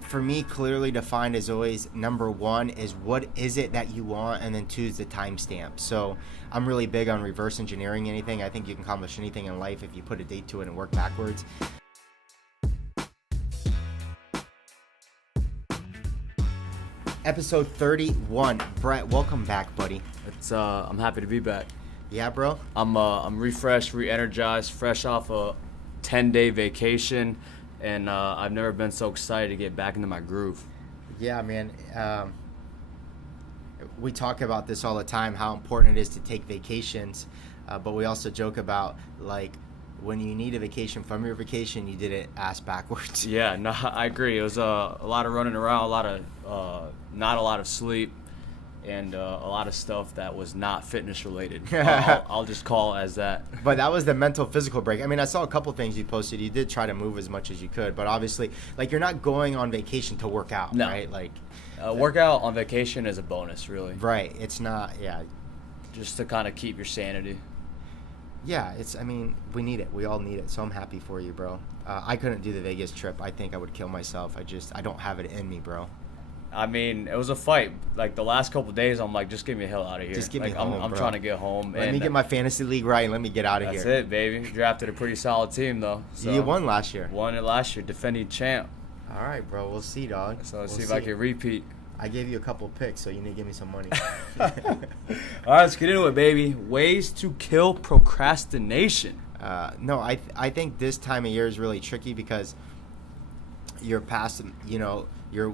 For me, clearly defined is always number one is what is it that you want, and then two is the timestamp. So I'm really big on reverse engineering anything. I think you can accomplish anything in life if you put a date to it and work backwards. Episode 31. Brett, welcome back, buddy. I'm happy to be back. Yeah, bro? I'm refreshed, re-energized, fresh off a 10-day vacation, and I've never been so excited to get back into my groove. Yeah, man. We talk about this all the time, how important it is to take vacations, but we also joke about, like, when you need a vacation from your vacation, you did it ass backwards. Yeah, no, I agree. It was a lot of running around, not a lot of sleep, and a lot of stuff that was not fitness related. I'll just call it as that. But that was the mental physical break. I mean, I saw a couple things you posted. You did try to move as much as you could, but obviously, like, you're not going on vacation to work out, no. Right? Like, workout on vacation is a bonus, really. Right. It's not, yeah. Just to kind of keep your sanity. Yeah, we need it. We all need it. So I'm happy for you, bro. I couldn't do the Vegas trip. I think I would kill myself. I don't have it in me, bro. I mean, it was a fight. Like, the last couple of days, I'm like, just get me the hell out of here. Just get me home, I'm bro. trying to get home. Let me get my fantasy league right and let me get out of here. That's it, baby. Drafted a pretty solid team, though. So You won last year. Won it last year, defending champ. All right, bro. We'll see, dog. So let's see if I can repeat. I gave you a couple picks, so you need to give me some money. All right, let's get into it, baby. Ways to kill procrastination. No, I think this time of year is really tricky because you're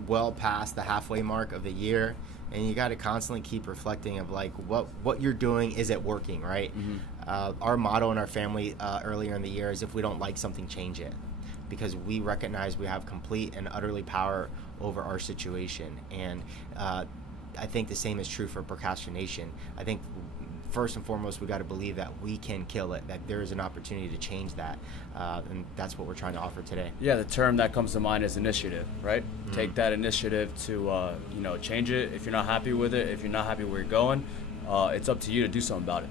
well past the halfway mark of the year, and you got to constantly keep reflecting of, like, what you're doing, is it working, right? Mm-hmm. Our motto in our family earlier in the year is, if we don't like something, change it, because we recognize we have complete and utterly power over our situation. And I think the same is true for procrastination. I think first and foremost, we got to believe that we can kill it, that there is an opportunity to change that, and that's what we're trying to offer today. Yeah, the term that comes to mind is initiative, right? Mm-hmm. Take that initiative to change it. If you're not happy with it, if you're not happy where you're going, it's up to you to do something about it.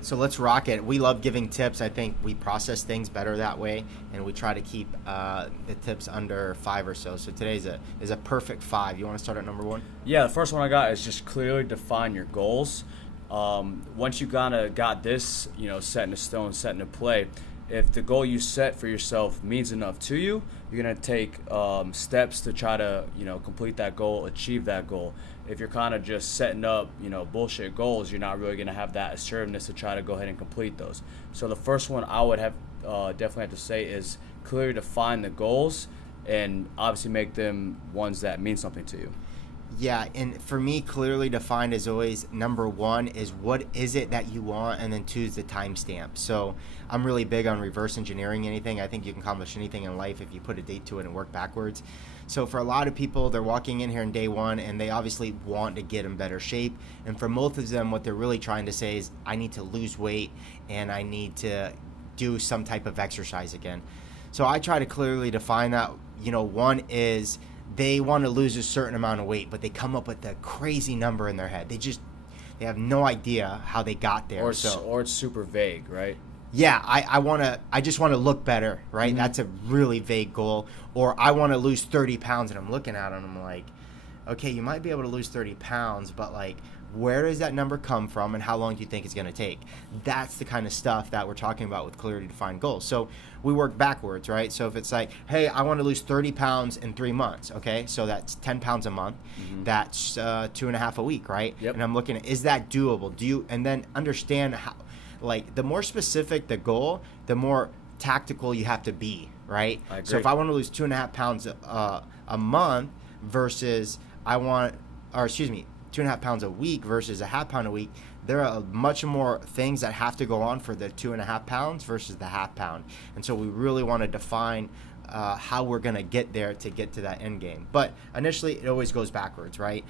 So let's rock it. We love giving tips. I think we process things better that way, and we try to keep the tips under 5 or so. So today's is a perfect 5. You want to start at number 1? Yeah, the first one I got is just clearly define your goals. Once you got this, set in stone, set into play, if the goal you set for yourself means enough to you, you're going to take steps to try to, complete that goal, achieve that goal. If you're kind of just setting up, bullshit goals, you're not really going to have that assertiveness to try to go ahead and complete those. So the first one I would have definitely have to say is clearly define the goals, and obviously make them ones that mean something to you. Yeah, and for me, clearly defined is always number 1 is what is it that you want, and then 2 is the timestamp. So I'm really big on reverse engineering anything. I think you can accomplish anything in life if you put a date to it and work backwards. So for a lot of people, they're walking in here in day 1, and they obviously want to get in better shape. And for most of them, what they're really trying to say is, I need to lose weight, and I need to do some type of exercise again. So I try to clearly define that. 1 is, they want to lose a certain amount of weight, but they come up with a crazy number in their head. They have no idea how they got there. Or it's super vague, right? Yeah, I just want to look better, right? Mm-hmm. That's a really vague goal. Or I want to lose 30 pounds, and I'm looking at them, and I'm like, okay, you might be able to lose 30 pounds, but, like, where does that number come from, and how long do you think it's going to take? That's the kind of stuff that we're talking about with clearly defined goals. So we work backwards, right? So if it's like, hey, I want to lose 30 pounds in 3 months, okay? So that's 10 pounds a month. Mm-hmm. That's 2.5 a week, right? Yep. And I'm looking at, is that doable? And then understand how, like, the more specific the goal, the more tactical you have to be, right? I agree. So if I want to lose 2.5 pounds a month versus 2.5 pounds a week versus a half pound a week, there are much more things that have to go on for the 2.5 pounds versus the half pound. And so we really want to define how we're going to get there to get to that end game. But initially, it always goes backwards, right?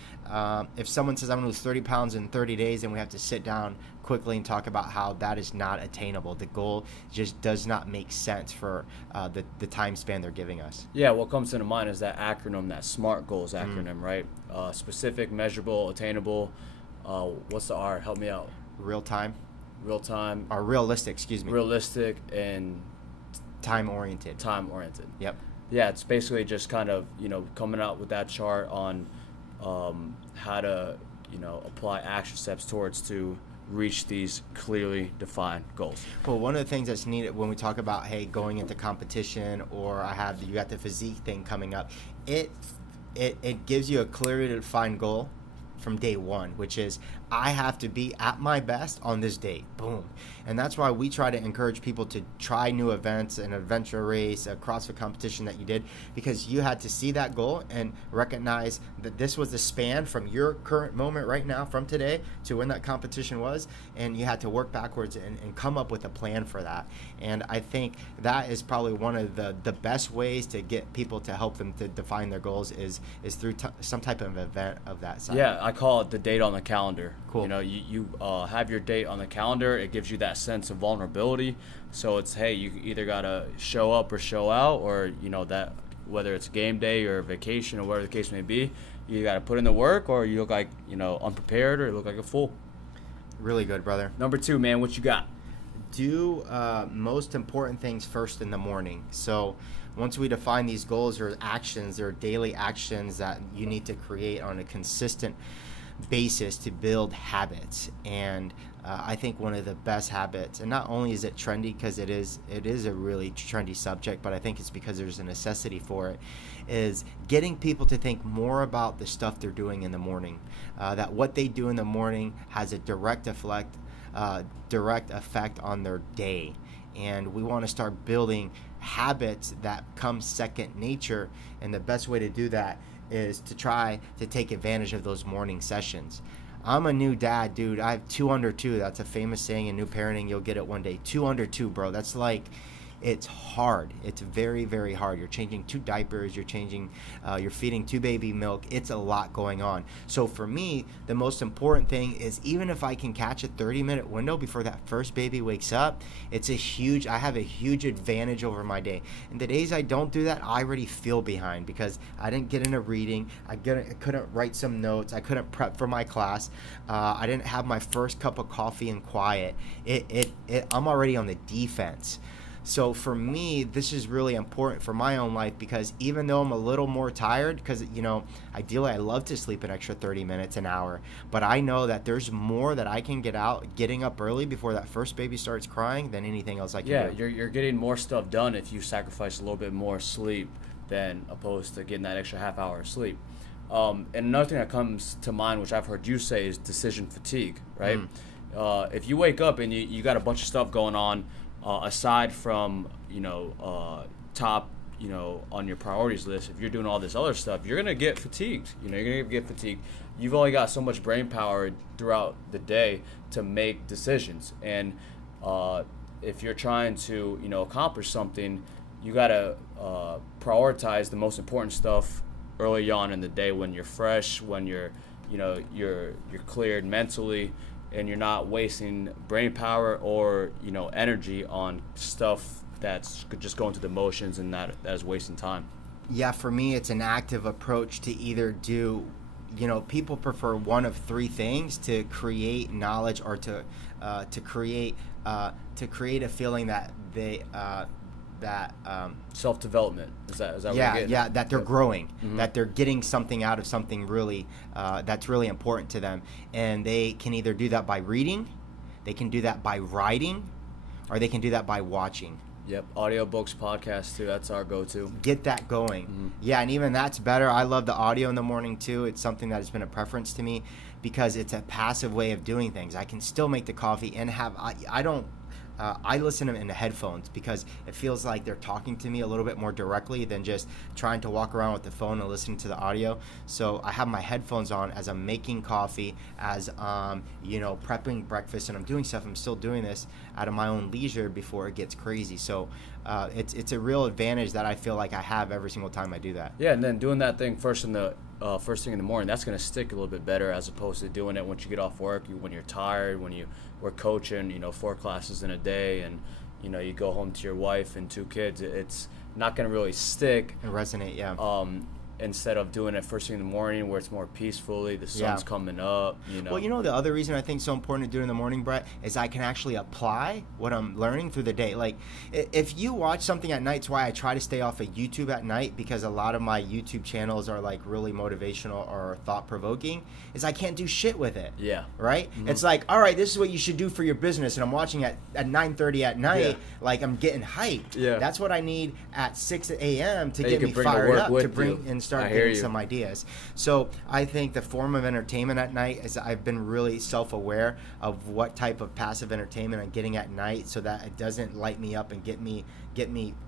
If someone says, I'm going to lose 30 pounds in 30 days, then we have to sit down quickly and talk about how that is not attainable. The goal just does not make sense for the time span they're giving us. Yeah, what comes to mind is that acronym, that SMART goals acronym, right? Specific, measurable, attainable. What's the R? Help me out. Real time. Or realistic, excuse me. Realistic and time-oriented. Time-oriented. Yep. Yeah, it's basically just kind of, coming out with that chart on how to, apply action steps towards to reach these clearly defined goals. Well, one of the things that's needed when we talk about, hey, going into competition, or you got the physique thing coming up, it gives you a clearly defined goal from day one, which is I have to be at my best on this date. Boom. And that's why we try to encourage people to try new events, an adventure race, a CrossFit competition that you did, because you had to see that goal and recognize that this was the span from your current moment right now, from today to when that competition was, and you had to work backwards and come up with a plan for that. And I think that is probably one of the best ways to get people to help them to define their goals is through some type of event of that size. Yeah, I call it the date on the calendar. Cool. You have your date on the calendar. It gives you that sense of vulnerability. So it's, hey, you either gotta show up or show out, or that whether it's game day or vacation or whatever the case may be, you gotta put in the work, or you look like unprepared, or you look like a fool. Really good, brother. Number 2, man, what you got? Do most important things first in the morning. So once we define these goals or actions, or daily actions that you need to create on a consistent basis to build habits. And I think one of the best habits, and not only is it trendy because it is a really trendy subject, but I think it's because there's a necessity for it, is getting people to think more about the stuff they're doing in the morning. That what they do in the morning has a direct effect on their day. And we want to start building habits that come second nature, and the best way to do that is to try to take advantage of those morning sessions. I'm a new dad, dude. I have 2 under 2. That's a famous saying in new parenting. You'll get it one day. 2 under 2, bro. That's like, it's hard. It's very, very hard. You're changing 2 diapers. You're feeding 2 baby milk. It's a lot going on. So for me, the most important thing is, even if I can catch a 30-minute window before that first baby wakes up, I have a huge advantage over my day. And the days I don't do that, I already feel behind because I didn't get into reading. I couldn't write some notes. I couldn't prep for my class. I didn't have my first cup of coffee in quiet. I'm already on the defense. So for me, this is really important for my own life, because even though I'm a little more tired, because, ideally I love to sleep an extra 30 minutes, an hour, but I know that there's more that I can get out getting up early before that first baby starts crying than anything else I can do. Yeah, you're getting more stuff done if you sacrifice a little bit more sleep than opposed to getting that extra half hour of sleep. And another thing that comes to mind, which I've heard you say, is decision fatigue, right? If you wake up and you got a bunch of stuff going on, aside from top on your priorities list, if you're doing all this other stuff, you're gonna get fatigued. You've only got so much brain power throughout the day to make decisions, and if you're trying to accomplish something, you gotta prioritize the most important stuff early on in the day, when you're fresh, when you're cleared mentally, and you're not wasting brain power or energy on stuff that's just going through the motions, and that is wasting time. Yeah, for me, it's an active approach to either do, people prefer one of 3 things to create knowledge, or to create a feeling that they self-development, is that what you're getting? Yeah, that they're growing, that they're getting something out of something really that's really important to them. And they can either do that by reading, they can do that by writing, or they can do that by watching. Yep, audiobooks, podcasts too, that's our go-to. Get that going. Yeah, and even that's better. I love the audio in the morning too. It's something that has been a preference to me, because it's a passive way of doing things. I can still make the coffee and I listen to them in the headphones, because it feels like they're talking to me a little bit more directly than just trying to walk around with the phone and listening to the audio. So I have my headphones on as I'm making coffee, as prepping breakfast, and I'm doing stuff. I'm still doing this out of my own leisure before it gets crazy. So it's a real advantage that I feel like I have every single time I do that. Yeah, and then doing that thing first thing in the morning, that's going to stick a little bit better, as opposed to doing it once you get off work, when you're tired, when we're coaching 4 classes in a day, and you go home to your wife and 2 kids. It's not going to really stick and resonate. Yeah. instead of doing it first thing in the morning where it's more peacefully, the sun's Yeah. coming up, Well, the other reason I think it's so important to do it in the morning, Brett, is I can actually apply what I'm learning through the day. Like, if you watch something at night, it's why I try to stay off of YouTube at night, because a lot of my YouTube channels are like really motivational or thought-provoking, is I can't do shit with it. Yeah. Right? It's like, all right, this is what you should do for your business, and I'm watching at 9:30 at night, Yeah. like I'm getting hyped. Yeah. That's what I need at 6 a.m. to That get you me can bring to fired work up, with to bring you. and start I hear getting you. some ideas. So I think the form of entertainment at night is, I've been really self-aware of what type of passive entertainment I'm getting at night, so that it doesn't light me up and get me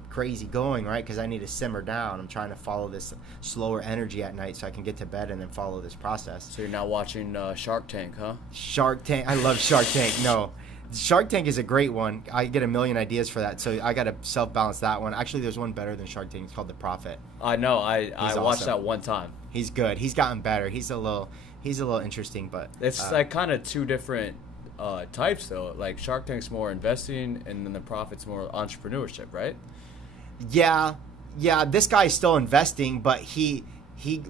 crazy going, right? Because I need to simmer down. I'm trying to follow this slower energy at night so I can get to bed and then follow this process. So you're now watching Shark Tank, huh? Shark Tank. I love Shark Tank. No. Shark Tank is a great one. I get a million ideas for that, so I got to self-balance that one. Actually, there's one better than Shark Tank. It's called The Profit. I know. I watched awesome. that one time. He's good. He's gotten better. He's a little interesting, but It's like kind of two different types, though. Like Shark Tank's more investing, and then The Profit's more entrepreneurship, right? yeah. This guy's still investing, but he.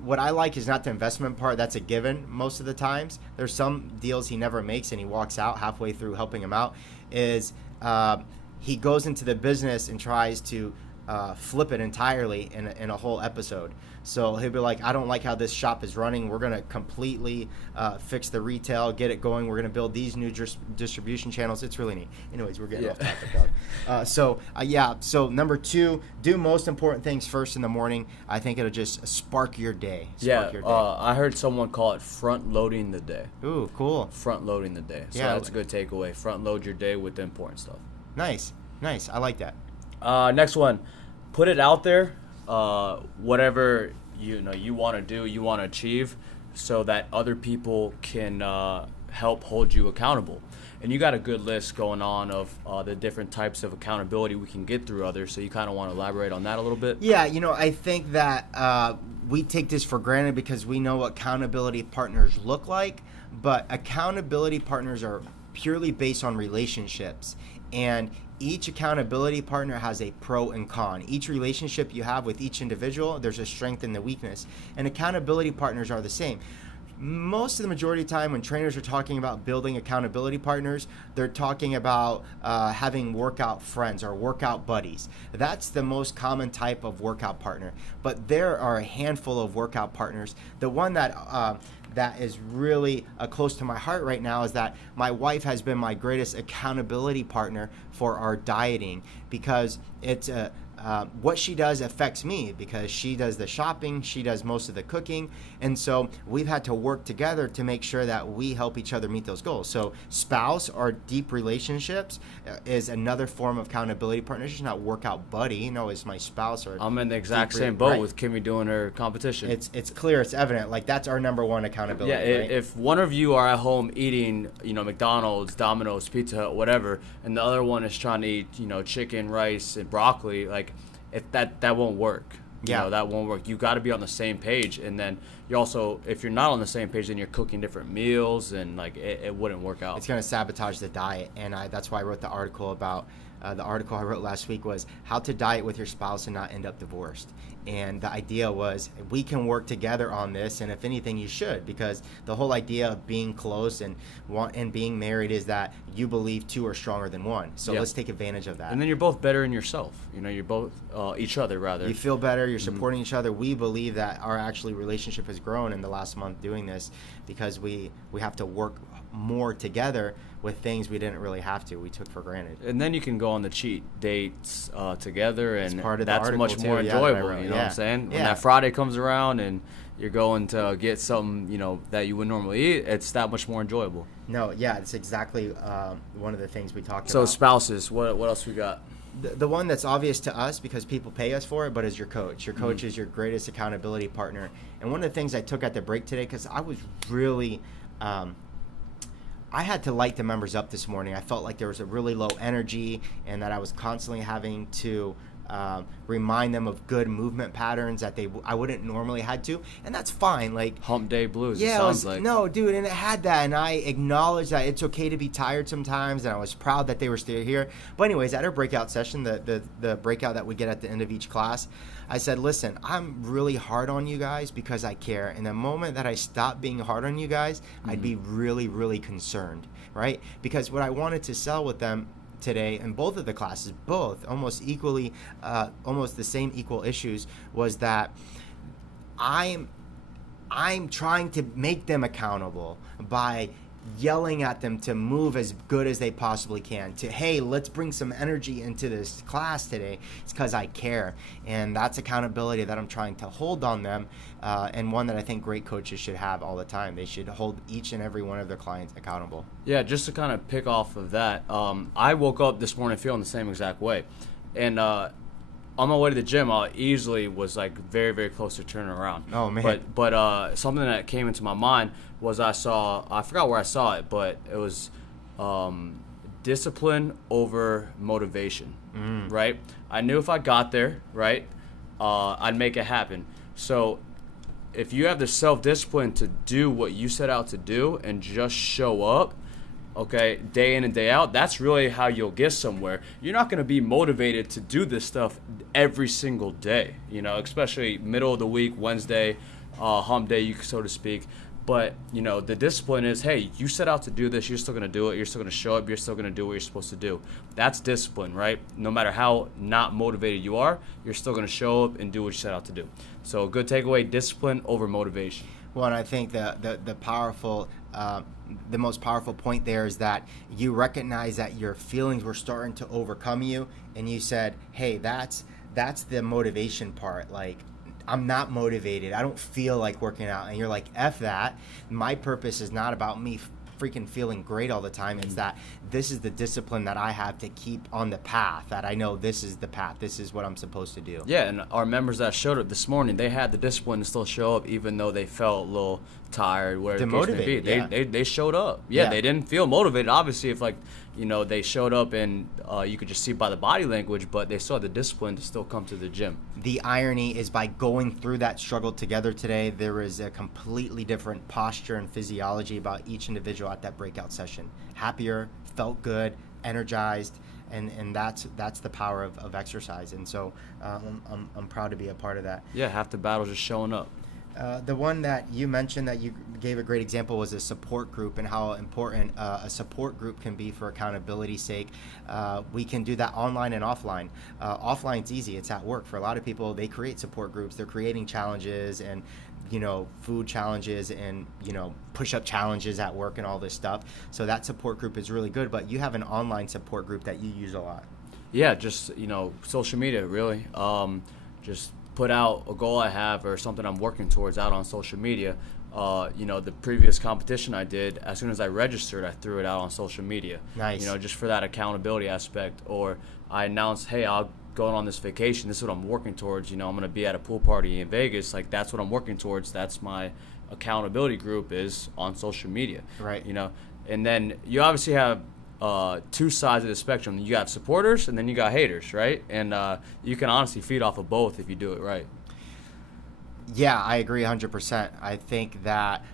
What I like is not the investment part. That's a given most of the times. There's some deals he never makes, and he walks out halfway through helping him out. He goes into the business and tries to flip it entirely in a whole episode. So he'll be like, I don't like how this shop is running. We're going to completely fix the retail, get it going. We're going to build these new distribution channels. It's really neat. Anyways, we're getting off topic, dog. So number 2, do most important things first in the morning. I think it'll just spark your day. I heard someone call it front-loading the day. Ooh, cool. Front-loading the day. So Yeah. that's a good takeaway. Front-load your day with the important stuff. Nice. I like that. Next one, put it out there. Whatever you want to do, you want to achieve, so that other people can help hold you accountable. And you got a good list going on of the different types of accountability we can get through others. So you kind of want to elaborate on that a little bit? Yeah, I think that we take this for granted because we know what accountability partners look like, but accountability partners are purely based on relationships. And each accountability partner has a pro and con. Each relationship you have with each individual, there's a strength and a weakness. And accountability partners are the same. Most of the majority of the time when trainers are talking about building accountability partners, they're talking about having workout friends or workout buddies. That's the most common type of workout partner. But there are a handful of workout partners. The one that is really close to my heart right now is that my wife has been my greatest accountability partner for our dieting, because it's what she does affects me, because she does the shopping, she does most of the cooking, and so we've had to work together to make sure that we help each other meet those goals. So spouse or deep relationships is another form of accountability partner. She's not workout buddy, it's my spouse. Or I'm in the exact same boat with Kimmy doing her competition. It's clear, it's evident. Like, that's our number one accountability. Yeah, right? If one of you are at home eating, McDonald's, Domino's, Pizza Hut, whatever, and the other one is trying to eat, chicken, rice, and broccoli, like, if that won't work. That won't work. You got to be on the same page, and then you also, if you're not on the same page, then you're cooking different meals, and like it wouldn't work out. It's going to sabotage the diet, and that's why I wrote the article about. The article I wrote last week was how to diet with your spouse and not end up divorced. And the idea was we can work together on this, and if anything, you should, because the whole idea of being close and being married is that you believe two are stronger than one. So let's take advantage of that. And then you're both better in yourself. You're both each other, rather. You feel better. You're supporting each other. We believe that our relationship has grown in the last month doing this, because we have to work more together with things we didn't really have to. We took for granted. And then you can go on the cheat dates together, and that's much too. more enjoyable. You know what I'm saying? Yeah. When that Friday comes around and you're going to get something, that you would normally eat, it's that much more enjoyable. No, yeah, it's exactly one of the things we talked about. So spouses, what else we got? The one that's obvious to us because people pay us for it, but is your coach. Your coach is your greatest accountability partner. And one of the things I took at the break today, because I was really I had to light the members up this morning. I felt like there was a really low energy, and that I was constantly having to remind them of good movement patterns that I wouldn't normally had to, and that's fine. Like hump day blues. Yeah, it sounds like. No, dude, and it had that, and I acknowledged that it's okay to be tired sometimes, and I was proud that they were still here. But anyways, at our breakout session, the breakout that we get at the end of each class, I said, listen, I'm really hard on you guys because I care. And the moment that I stop being hard on you guys, I'd be really, really concerned, right? Because what I wanted to sell with them today in both of the classes, both almost equally, almost the same equal issues, was that I'm trying to make them accountable by yelling at them to move as good as they possibly can, to, hey, let's bring some energy into this class today. It's because I care. And that's accountability that I'm trying to hold on them, and one that I think great coaches should have all the time. They should hold each and every one of their clients accountable. Yeah, just to kind of pick off of that, I woke up this morning feeling the same exact way. And on my way to the gym, I easily was like very, very close to turning around. Oh, man. But something that came into my mind was I forgot where I saw it, but it was discipline over motivation, right? I knew if I got there, right, I'd make it happen. So if you have the self-discipline to do what you set out to do and just show up, okay, day in and day out, that's really how you'll get somewhere. You're not going to be motivated to do this stuff every single day, especially middle of the week, Wednesday, hump day, so to speak. But, the discipline is, hey, you set out to do this, you're still going to do it, you're still going to show up, you're still going to do what you're supposed to do. That's discipline, right? No matter how not motivated you are, you're still going to show up and do what you set out to do. So good takeaway, discipline over motivation. Well, and I think the powerful, the most powerful point there is that you recognize that your feelings were starting to overcome you, and you said, hey, that's the motivation part. Like, I'm not motivated. I don't feel like working out. And you're like, F that. My purpose is not about me freaking feeling great all the time. It's that this is the discipline that I have to keep on the path, that I know this is the path. This is what I'm supposed to do. Yeah, and our members that showed up this morning, they had the discipline to still show up even though they felt a little tired, whatever the case may be. Yeah. They showed up. Yeah, they didn't feel motivated. Obviously, if they showed up and you could just see by the body language, but they still had the discipline to still come to the gym. The irony is, by going through that struggle together today, there is a completely different posture and physiology about each individual at that breakout session. Happier, felt good, energized, and that's the power of exercise. And so I'm proud to be a part of that. Yeah, half the battle just showing up. The one that you mentioned that you gave a great example was a support group, and how important a support group can be for accountability's sake. We can do that online and offline. Offline's easy. It's at work. For a lot of people, they create support groups. They're creating challenges and food challenges and push-up challenges at work and all this stuff. So that support group is really good, but you have an online support group that you use a lot. Yeah, just social media, really. Just put out a goal I have or something I'm working towards out on social media. The previous competition I did, as soon as I registered, I threw it out on social media. Nice. Just for that accountability aspect. Or I announced, hey, I'll go on this vacation. This is what I'm working towards. I'm going to be at a pool party in Vegas. Like, that's what I'm working towards. That's my accountability group, is on social media. Right. And then you obviously have two sides of the spectrum. You got supporters and then you got haters, right? And you can honestly feed off of both if you do it right. Yeah, I agree 100%. I think that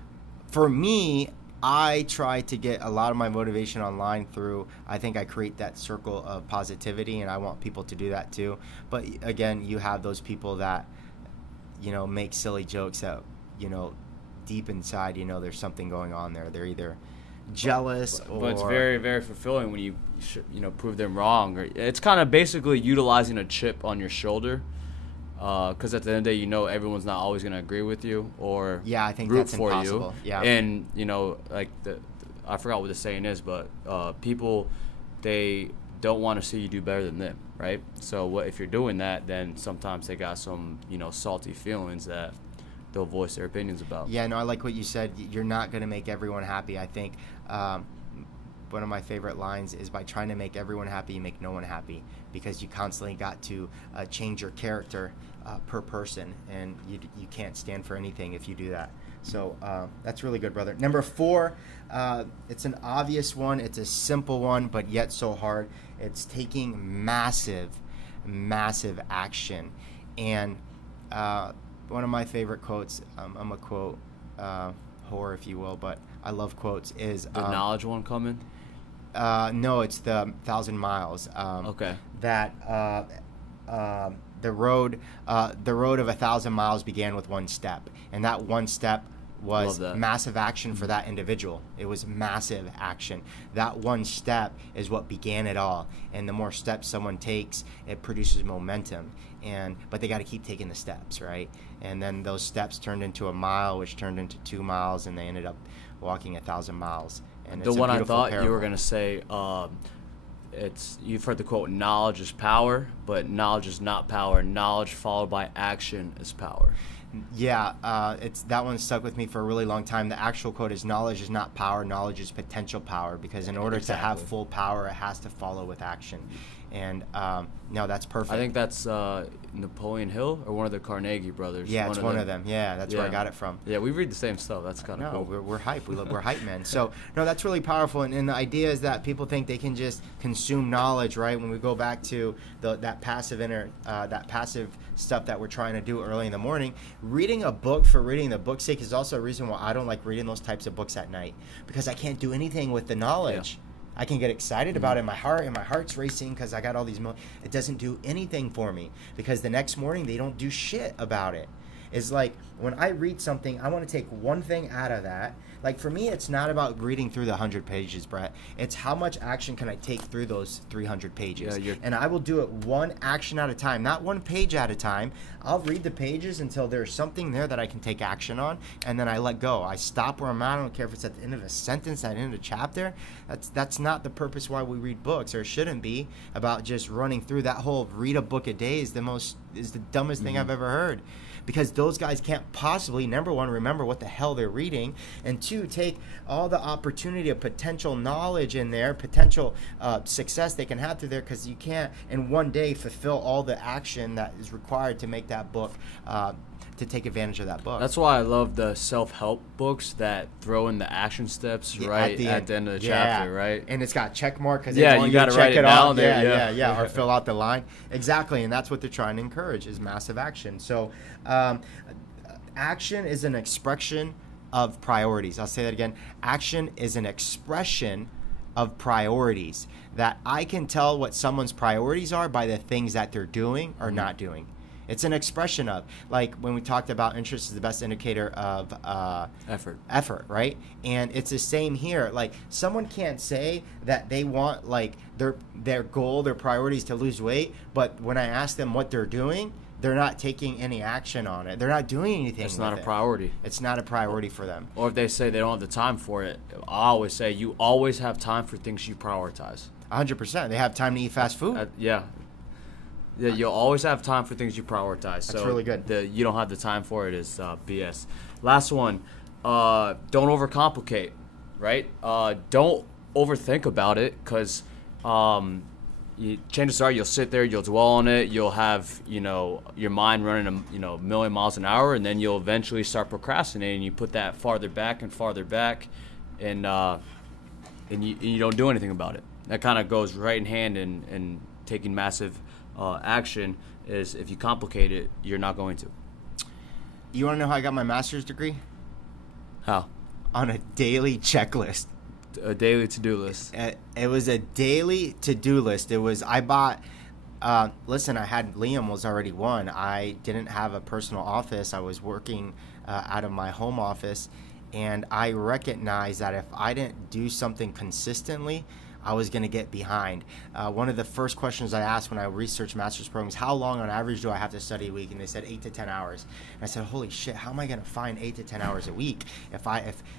for me, I try to get a lot of my motivation online through, I think I create that circle of positivity, and I want people to do that too. But again, you have those people that, make silly jokes that, deep inside, there's something going on there. They're either jealous but it's very, very fulfilling when you prove them wrong. Or it's kind of basically utilizing a chip on your shoulder, because at the end of the day, everyone's not always going to agree with you or I think root that's for impossible. you. Yeah. And like I forgot what the saying is, but people, they don't want to see you do better than them, right? So if you're doing that, then sometimes they got some salty feelings that they'll voice their opinions about. Yeah, no, I like what you said. You're not going to make everyone happy. I think one of my favorite lines is, by trying to make everyone happy, you make no one happy, because you constantly got to change your character per person, and you can't stand for anything if you do that. So that's really good, brother. Number 4, it's an obvious one. It's a simple one, but yet so hard. It's taking massive massive action. And one of my favorite quotes, I'm a quote whore, if you will, but I love quotes, is The knowledge one coming? no, it's the 1,000 miles. Okay. That the road of 1,000 miles began with one step, and that one step was massive action for that individual. It was massive action. That one step is what began it all. And the more steps someone takes, it produces momentum. But they got to keep taking the steps, right? And then those steps turned into a mile, which turned into 2 miles, and they ended up walking 1,000 miles. And the one I thought you were gonna say, you've heard the quote, knowledge is power, but knowledge is not power. Knowledge followed by action is power. Yeah, it's that one stuck with me for a really long time. The actual quote is, knowledge is not power, knowledge is potential power, because in order to have full power, it has to follow with action. And no, that's perfect. I think that's Napoleon Hill or one of the Carnegie brothers. Yeah, it's one of them. Yeah, that's where I got it from. Yeah, we read the same stuff. That's kind of cool. We're hype. We're hype men. So no, that's really powerful. And the idea is that people think they can just consume knowledge, right? When we go back to that passive stuff that we're trying to do early in the morning, reading a book for reading the book's sake is also a reason why I don't like reading those types of books at night, because I can't do anything with the knowledge. Yeah. I can get excited about it in my heart, and my heart's racing because I got all these. It doesn't do anything for me, because the next morning they don't do shit about it. It's like when I read something, I want to take one thing out of that. Like for me, it's not about reading through the 100 pages, Brett. It's how much action can I take through those 300 pages. Yeah, and I will do it one action at a time, not one page at a time. I'll read the pages until there's something there that I can take action on, and then I let go. I stop where I'm at. I don't care if it's at the end of a sentence, at the end of a chapter. That's not the purpose why we read books, or it shouldn't be about just running through that whole read a book a day is the dumbest thing I've ever heard. Because those guys can't possibly, number one, remember what the hell they're reading, and two, take all the opportunity of potential knowledge in there, potential success they can have through there, because you can't in one day fulfill all the action that is required to make that book, to take advantage of that book. That's why I love the self-help books that throw in the action steps at the end of the chapter, right? And it's got check mark because you got to write it down there. Yeah, or fill out the line. Exactly, and that's what they're trying to encourage is massive action. So action is an expression of priorities. I'll say that again. Action is an expression of priorities. That I can tell what someone's priorities are by the things that they're doing or not doing. It's an expression of, like when we talked about interest is the best indicator of effort, right? And it's the same here. Like someone can't say that they want like their goal, their priorities to lose weight, but when I ask them what they're doing, they're not taking any action on it. They're not doing anything. It's not a priority. It's not a priority for them. Or if they say they don't have the time for it, I always say you always have time for things you prioritize. 100%. They have time to eat fast food. Yeah, you'll always have time for things you prioritize. That's really good. You don't have the time for it is BS. Last one, don't overcomplicate, right? Don't overthink about it, because chances are you'll sit there, you'll dwell on it, you'll have your mind running a million miles an hour, and then you'll eventually start procrastinating. You put that farther back, and you don't do anything about it. That kind of goes right in hand in taking massive action. Is if you complicate it, you're not going to. You want to know how I got my master's degree? How? On a daily checklist. A daily to-do list. It was a daily to-do list. It was, I bought, listen, Liam was already one. I didn't have a personal office. I was working out of my home office, and I recognized that if I didn't do something consistently, I was going to get behind. One of the first questions I asked when I researched master's programs, how long on average do I have to study a week? And they said 8 to 10 hours. And I said, holy shit, how am I going to find 8 to 10 hours a week?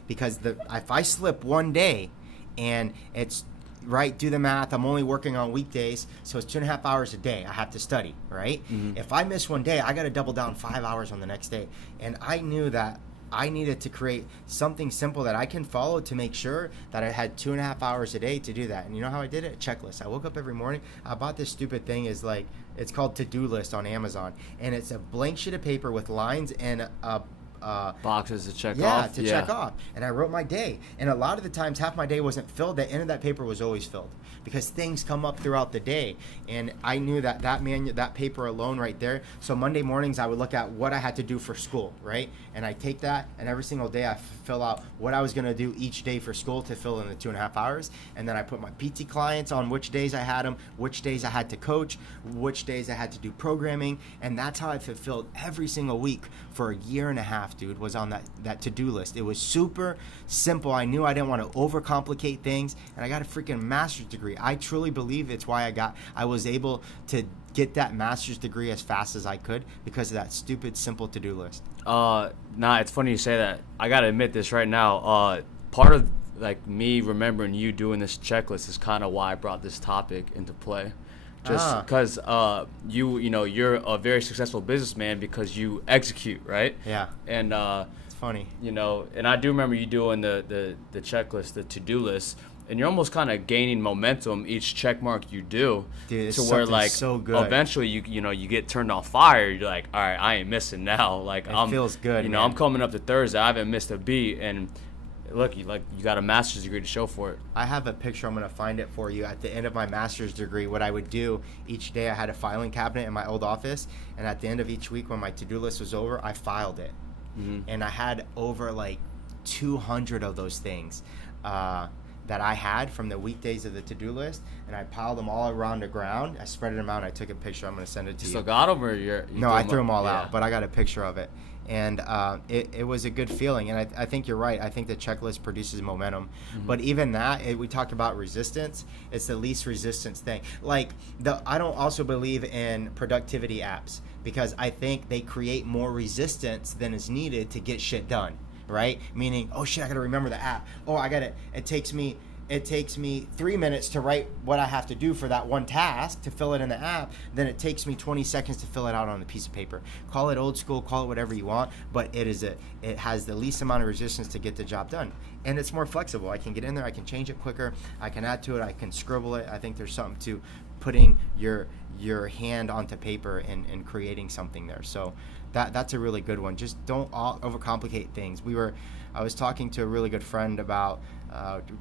Because if I slip one day, and it's, right, do the math, I'm only working on weekdays, so it's 2.5 hours a day I have to study, right? Mm-hmm. If I miss one day, I got to double down 5 hours on the next day. And I knew that I needed to create something simple that I can follow to make sure that I had 2.5 hours a day to do that. And you know how I did it? A checklist. I woke up every morning. I bought this stupid thing. It's called To-Do List on Amazon. And it's a blank sheet of paper with lines and boxes to check yeah, off. to check off. And I wrote my day. And a lot of the times, half my day wasn't filled. The end of that paper was always filled because things come up throughout the day. And I knew that paper alone right there. So Monday mornings, I would look at what I had to do for school, right? And I take that, and every single day I fill out what I was going to do each day for school to fill in the 2.5 hours. And then I put my PT clients on which days I had them, which days I had to coach, which days I had to do programming. And that's how I fulfilled every single week for a year and a half, dude, was on that to-do list. It was super simple. I knew I didn't want to overcomplicate things, and I got a freaking master's degree. I truly believe it's why I was able to get that master's degree as fast as I could because of that stupid, simple to-do list. It's funny you say that. I gotta admit this right now. Part of like me remembering you doing this checklist is kind of why I brought this topic into play. Just because you're a very successful businessman because you execute, right? Yeah. And it's funny. And I do remember you doing the checklist, the to-do list, and you're almost kind of gaining momentum each check mark you do. Dude, to where like so good. Eventually you get turned on fire. You're like, all right, I ain't missing now. Like it feels good. Man. I'm coming up to Thursday. I haven't missed a beat, and look, you got a master's degree to show for it. I have a picture. I'm going to find it for you. At the end of my master's degree, what I would do each day, I had a filing cabinet in my old office, and at the end of each week when my to-do list was over, I filed it. Mm-hmm. And I had over like 200 of those things that I had from the weekdays of the to-do list, and I piled them all around the ground. I spread them out, and I took a picture. I'm going to send it to you. Still got them, or No, I threw them all out, but I got a picture of it. And it was a good feeling. And I think you're right. I think the checklist produces momentum. Mm-hmm. But even that, we talked about resistance. It's the least resistance thing. Like, I don't also believe in productivity apps because I think they create more resistance than is needed to get shit done, right? Meaning, oh, shit, I got to remember the app. Oh, it takes me 3 minutes to write what I have to do for that one task to fill it in the app. Then it takes me 20 seconds to fill it out on a piece of paper. Call it old school, call it whatever you want, but it has the least amount of resistance to get the job done. And it's more flexible. I can get in there, I can change it quicker, I can add to it, I can scribble it. I think there's something to putting your hand onto paper and creating something there. So that's a really good one. Just don't overcomplicate things. I was talking to a really good friend about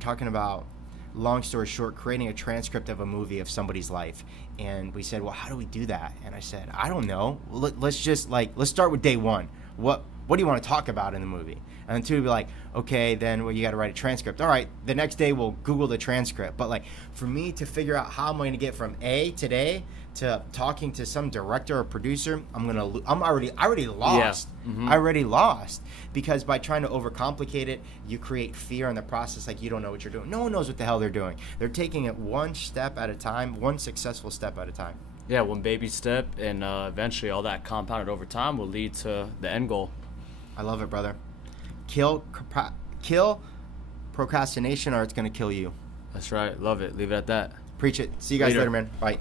talking about, long story short, creating a transcript of a movie of somebody's life. And we said, well, how do we do that? And I said, I don't know. Let's start with day one. What do you want to talk about in the movie? And then two would be like, okay, then you got to write a transcript. All right, the next day we'll Google the transcript. But like for me to figure out how I'm going to get from A today to talking to some director or producer, I already lost. Yeah. Mm-hmm. I already lost because by trying to overcomplicate it, you create fear in the process. Like you don't know what you're doing. No one knows what the hell they're doing. They're taking it one step at a time, one successful step at a time. Yeah, one baby step, and eventually all that compounded over time will lead to the end goal. I love it, brother. Kill procrastination or it's going to kill you. That's right. Love it. Leave it at that. Preach it. See you guys later man. Bye.